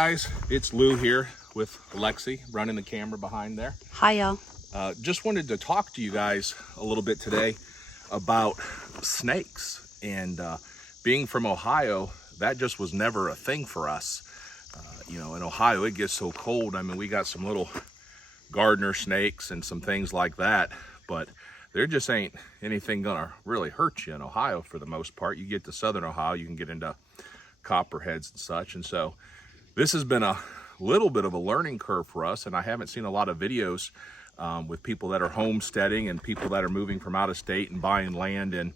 guys, it's Lou here with Lexi running the camera behind there. Hi y'all. Just wanted to talk to you guys a little bit today about snakes. And being from Ohio, that just was never a thing for us. In Ohio it gets so cold. I mean, we got some little gardener snakes and some things like that, but there just ain't anything gonna really hurt you in Ohio for the most part. You get to southern Ohio, you can get into copperheads and such. And so this has been a little bit of a learning curve for us, and I haven't seen a lot of videos with people that are homesteading and people that are moving from out of state and buying land in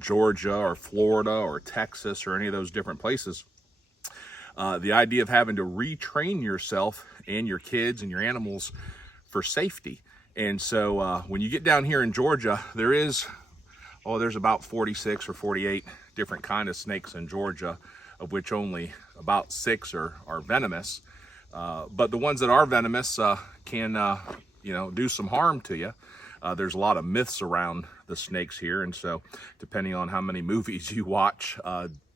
Georgia or Florida or Texas or any of those different places. The idea of having to retrain yourself and your kids and your animals for safety. And so when you get down here in Georgia, there's about 46 or 48 different kind of snakes in Georgia, of which only about 6 are venomous. But the ones that are venomous can do some harm to you. There's a lot of myths around the snakes here, and so depending on how many movies you watch,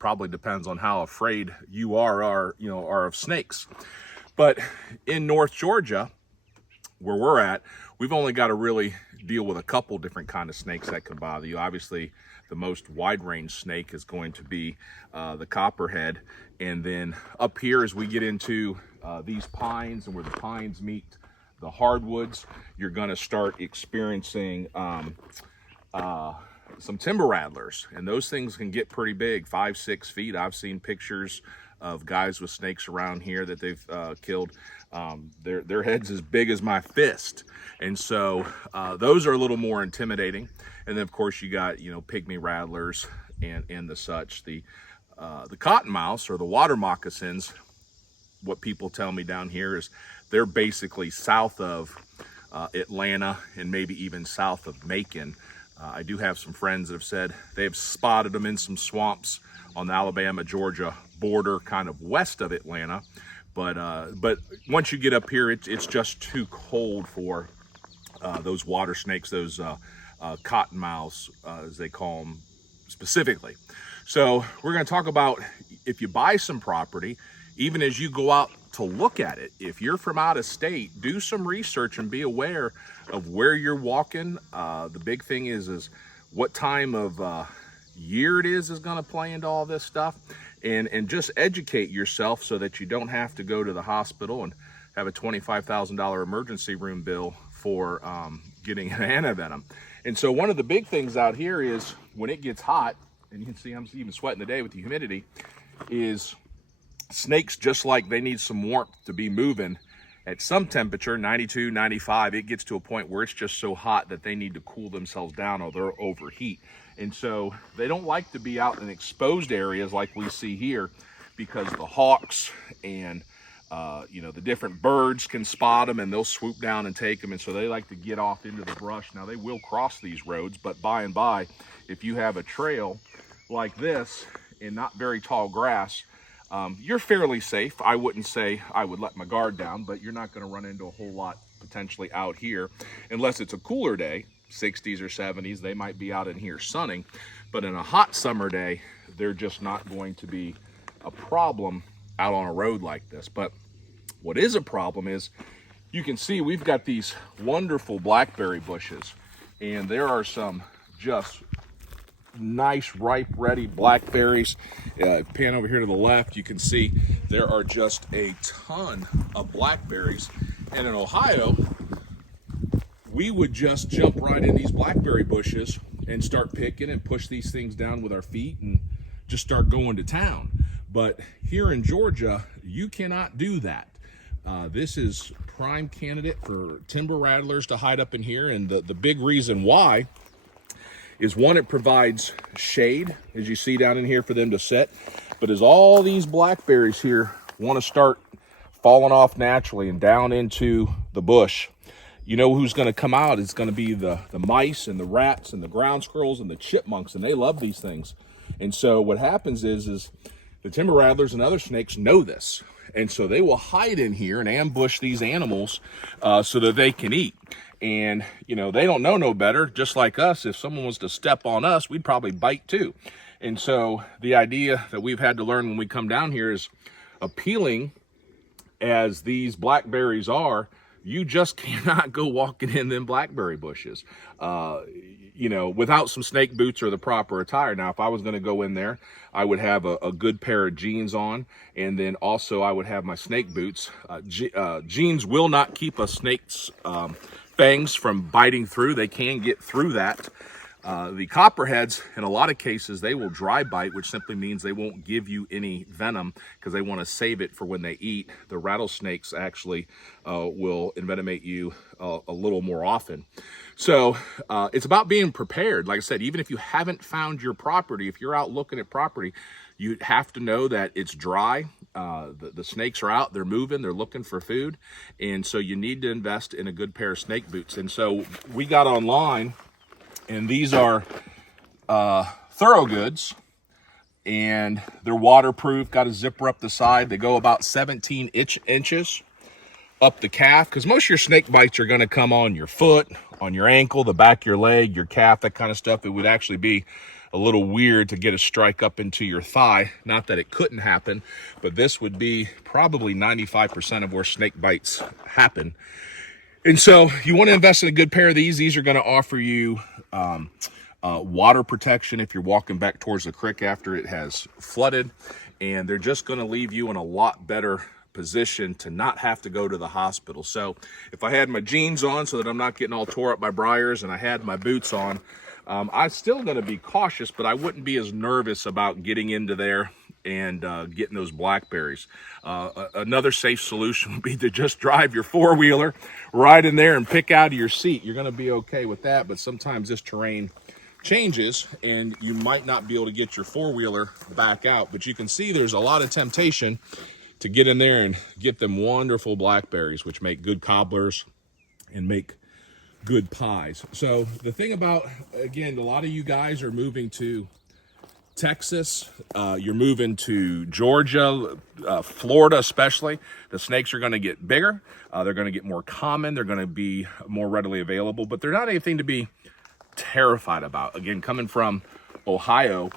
probably depends on how afraid you are of snakes. But in North Georgia, where we're at, we've only got to really deal with a couple different kind of snakes that can bother you. Obviously, the most wide range snake is going to be the copperhead. And then up here, as we get into these pines and where the pines meet the hardwoods, you're going to start experiencing some timber rattlers, and those things can get pretty big, 5-6 feet. I've seen pictures of guys with snakes around here that they've killed. Their heads as big as my fist, and so those are a little more intimidating. And then of course you got pygmy rattlers and the such. The cottonmouths or the water moccasins, what people tell me down here is they're basically south of Atlanta and maybe even south of Macon. I do have some friends that have said they've spotted them in some swamps on the Alabama-Georgia border, kind of west of Atlanta. But once you get up here, it's just too cold for those water snakes, those cottonmouths, as they call them specifically. So we're going to talk about, if you buy some property, even as you go out to look at it, if you're from out of state, do some research and be aware of where you're walking. The big thing is what time of year it is going to play into all this stuff, and just educate yourself so that you don't have to go to the hospital and have a $25,000 emergency room bill for getting an antivenom. And so one of the big things out here is when it gets hot, and you can see I'm even sweating today with the humidity, is snakes, just like they need some warmth to be moving, at some temperature, 92, 95, it gets to a point where it's just so hot that they need to cool themselves down or they'll overheat. And so they don't like to be out in exposed areas like we see here, because the hawks and the different birds can spot them and they'll swoop down and take them. And so they like to get off into the brush. Now they will cross these roads, but by and by, if you have a trail like this and not very tall grass, you're fairly safe. I wouldn't say I would let my guard down, but you're not going to run into a whole lot potentially out here unless it's a cooler day, 60s or 70s. They might be out in here sunning, but in a hot summer day, they're just not going to be a problem out on a road like this. But what is a problem is, you can see we've got these wonderful blackberry bushes, and there are some just nice ripe ready blackberries. Pan over here to the left, you can see there are just a ton of blackberries. And in Ohio, we would just jump right in these blackberry bushes and start picking and push these things down with our feet and just start going to town. But here in Georgia, you cannot do that. This is prime candidate for timber rattlers to hide up in here, and the big reason why is, one, it provides shade, as you see down in here, for them to sit. But as all these blackberries here want to start falling off naturally and down into the bush, you know who's going to come out? It's going to be the mice and the rats and the ground squirrels and the chipmunks, and they love these things. And so what happens is the timber rattlers and other snakes know this, and so they will hide in here and ambush these animals so that they can eat. And they don't know no better. Just like us, if someone was to step on us, we'd probably bite too. And so the idea that we've had to learn when we come down here is, appealing as these blackberries are, you just cannot go walking in them blackberry bushes, you know, without some snake boots or the proper attire. Now, if I was going to go in there, I would have a good pair of jeans on, and then also I would have my snake boots. Jeans will not keep a snake's fangs from biting through. They can get through that. The copperheads, in a lot of cases, they will dry bite, which simply means they won't give you any venom because they want to save it for when they eat. The rattlesnakes actually will envenomate you a little more often. So it's about being prepared. Like I said, even if you haven't found your property, if you're out looking at property, you have to know that it's dry. The snakes are out, they're moving, they're looking for food. And so you need to invest in a good pair of snake boots. And so we got online, and these are Thorogoods, and they're waterproof, got a zipper up the side. They go about 17 inches up the calf, because most of your snake bites are going to come on your foot, on your ankle, the back of your leg, your calf, that kind of stuff. It would actually be a little weird to get a strike up into your thigh. Not that it couldn't happen, but this would be probably 95% of where snake bites happen. And so you want to invest in a good pair of these. These are going to offer you water protection if you're walking back towards the creek after it has flooded. And they're just going to leave you in a lot better position to not have to go to the hospital. So if I had my jeans on so that I'm not getting all tore up by briars, and I had my boots on, I'm still going to be cautious, but I wouldn't be as nervous about getting into there and getting those blackberries. Another safe solution would be to just drive your four-wheeler right in there and pick out of your seat. You're going to be okay with that, but sometimes this terrain changes and you might not be able to get your four-wheeler back out. But you can see there's a lot of temptation to get in there and get them wonderful blackberries, which make good cobblers and make good pies. So the thing about, again, a lot of you guys are moving to Texas, you're moving to Georgia, Florida especially. The snakes are going to get bigger. They're going to get more common. They're going to be more readily available, but they're not anything to be terrified about. Again, coming from Ohio,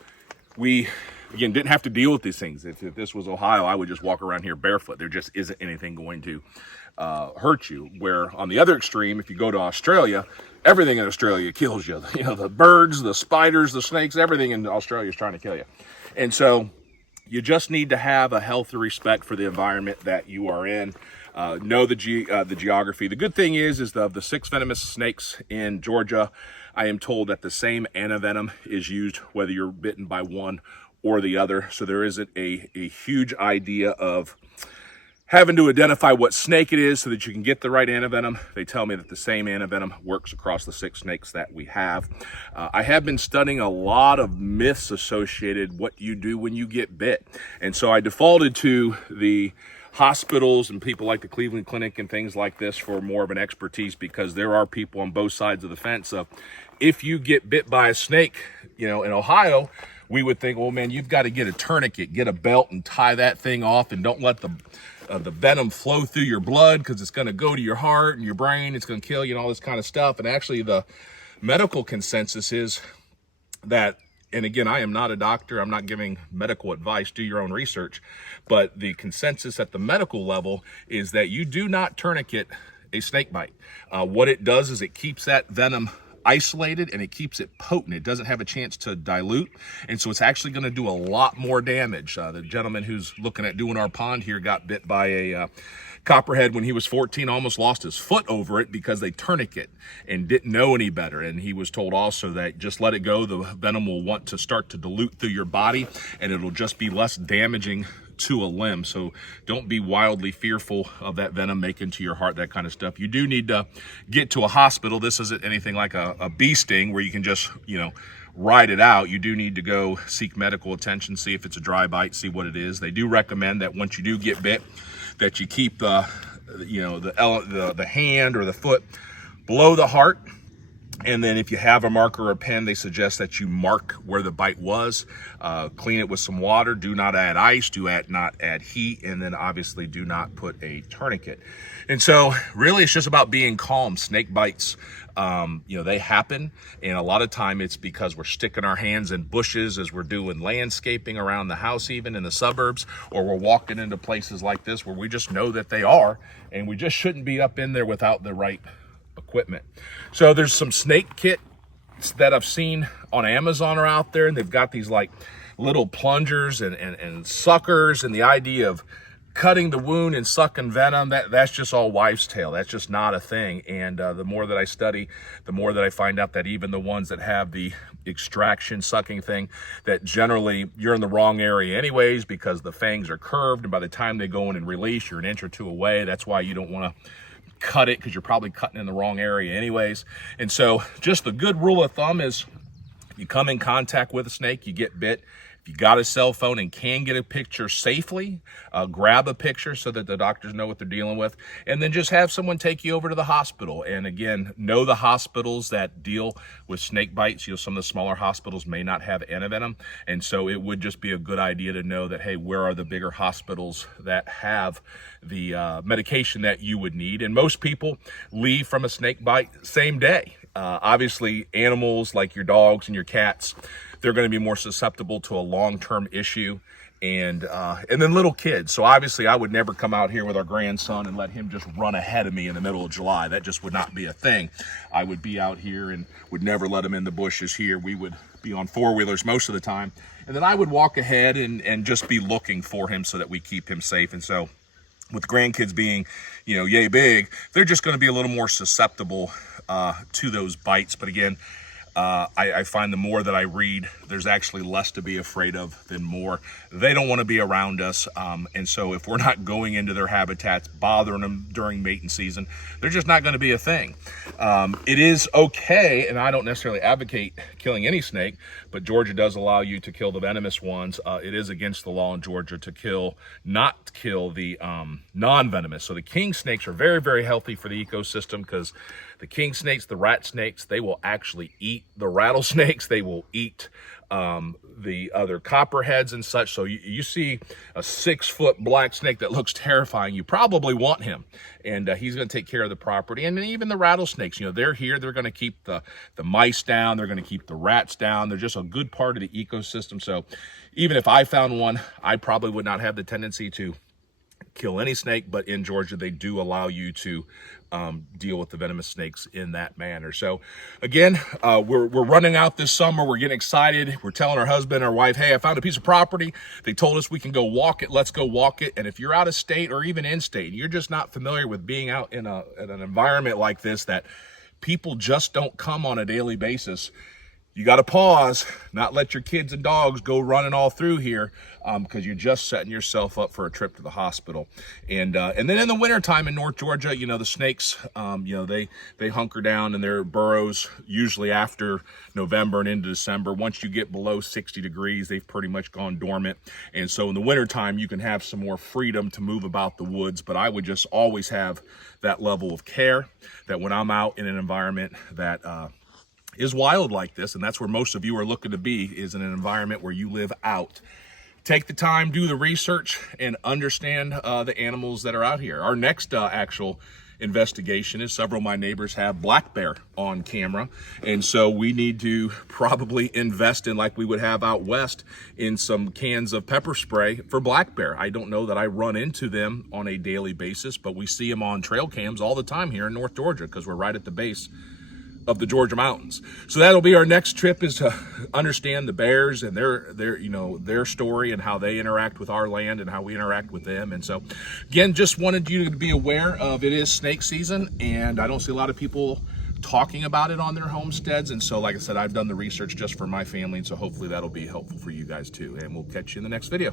we, again, didn't have to deal with these things. If this was Ohio, I would just walk around here barefoot. There just isn't anything going to hurt you. Where on the other extreme, if you go to Australia, everything in Australia kills you. You know, the birds, the spiders, the snakes, everything in Australia is trying to kill you. And so you just need to have a healthy respect for the environment that you are in. Know the geography. The good thing is of the 6 venomous snakes in Georgia, I am told that the same antivenom is used whether you're bitten by one or the other. So there isn't a huge idea of having to identify what snake it is so that you can get the right antivenom. They tell me that the same antivenom works across the 6 snakes that we have. I have been studying a lot of myths associated what you do when you get bit. And so I defaulted to the hospitals and people like the Cleveland Clinic and things like this for more of an expertise, because there are people on both sides of the fence of, if you get bit by a snake, you know, in Ohio, we would think, well, man, you've got to get a tourniquet, get a belt and tie that thing off, and don't let the venom flow through your blood, because it's going to go to your heart and your brain. It's going to kill you and all this kind of stuff. And actually the medical consensus is that, and again, I am not a doctor, I'm not giving medical advice, do your own research, but the consensus at the medical level is that you do not tourniquet a snake bite. What it does is it keeps that venom isolated and it keeps it potent. It doesn't have a chance to dilute, and so it's actually going to do a lot more damage. The gentleman who's looking at doing our pond here got bit by a copperhead when he was 14, almost lost his foot over it because they tourniquet and didn't know any better. And he was told also that just let it go, the venom will want to start to dilute through your body and it'll just be less damaging to a limb. So don't be wildly fearful of that venom making to your heart, that kind of stuff. You do need to get to a hospital. This isn't anything like a bee sting where you can just, you know, ride it out. You do need to go seek medical attention, see if it's a dry bite, see what it is. They do recommend that once you do get bit, that you keep the hand or the foot below the heart, And then if you have a marker or a pen, they suggest that you mark where the bite was, clean it with some water, do not add ice, not add heat, and then obviously do not put a tourniquet. And so really it's just about being calm. Snake bites, they happen, and a lot of time it's because we're sticking our hands in bushes as we're doing landscaping around the house, even in the suburbs, or we're walking into places like this where we just know that they are, and we just shouldn't be up in there without the right equipment. So there's some snake kits that I've seen on Amazon are out there, and they've got these like little plungers and suckers, and the idea of cutting the wound and sucking venom, that's just all wives' tale. That's just not a thing. And the more that I study, the more that I find out that even the ones that have the extraction sucking thing, that generally you're in the wrong area anyways, because the fangs are curved, and by the time they go in and release, you're an inch or two away. That's why you don't want to cut it, because you're probably cutting in the wrong area anyways. And so just the good rule of thumb is, if you come in contact with a snake, you get bit, if you got a cell phone and can get a picture safely, grab a picture so that the doctors know what they're dealing with, and then just have someone take you over to the hospital. And again, know the hospitals that deal with snake bites. Some of the smaller hospitals may not have antivenom, and so it would just be a good idea to know that, hey, where are the bigger hospitals that have the medication that you would need. And most people leave from a snake bite same day. Obviously, animals like your dogs and your cats, they're going to be more susceptible to a long-term issue, and then little kids. So obviously, I would never come out here with our grandson and let him just run ahead of me in the middle of July. That just would not be a thing. I would be out here and would never let him in the bushes here. We would be on four-wheelers most of the time, and then I would walk ahead and just be looking for him so that we keep him safe. And so with grandkids being, yay big, they're just going to be a little more susceptible to those bites. But again, I find the more that I read, there's actually less to be afraid of than more. They don't want to be around us. And so if we're not going into their habitats, bothering them during mating season, they're just not going to be a thing. It is okay, and I don't necessarily advocate killing any snake, but Georgia does allow you to kill the venomous ones. It is against the law in Georgia to not kill the non-venomous. So the king snakes are very, very healthy for the ecosystem, because the king snakes, the rat snakes, they will actually eat the rattlesnakes. They will eat the other copperheads and such. So you see a 6-foot black snake that looks terrifying, you probably want him, and he's going to take care of the property. And then even the rattlesnakes, they're here. They're going to keep the mice down. They're going to keep the rats down. They're just a good part of the ecosystem. So even if I found one, I probably would not have the tendency to kill any snake, but in Georgia, they do allow you to deal with the venomous snakes in that manner. So again, we're running out this summer. We're getting excited. We're telling our husband, our wife, hey, I found a piece of property. They told us we can go walk it. Let's go walk it. And if you're out of state or even in state, and you're just not familiar with being out in an environment like this that people just don't come on a daily basis, you got to pause, not let your kids and dogs go running all through here, because you're just setting yourself up for a trip to the hospital. And then in the wintertime in North Georgia, the snakes, they hunker down in their burrows usually after November and into December. Once you get below 60 degrees, they've pretty much gone dormant. And so in the wintertime, you can have some more freedom to move about the woods. But I would just always have that level of care, that when I'm out in an environment that is wild like this, and that's where most of you are looking to be, is in an environment where you live out. Take the time, do the research, and understand the animals that are out here. Our next actual investigation is several of my neighbors have black bear on camera, and so we need to probably invest in, like we would have out west, in some cans of pepper spray for black bear. I don't know that I run into them on a daily basis, but we see them on trail cams all the time here in North Georgia, because we're right at the base of the Georgia mountains. So that'll be our next trip, is to understand the bears and their story, and how they interact with our land and how we interact with them. And so again, just wanted you to be aware of, it is snake season, and I don't see a lot of people talking about it on their homesteads. And so, like I said, I've done the research just for my family, and so hopefully that'll be helpful for you guys too. And we'll catch you in the next video.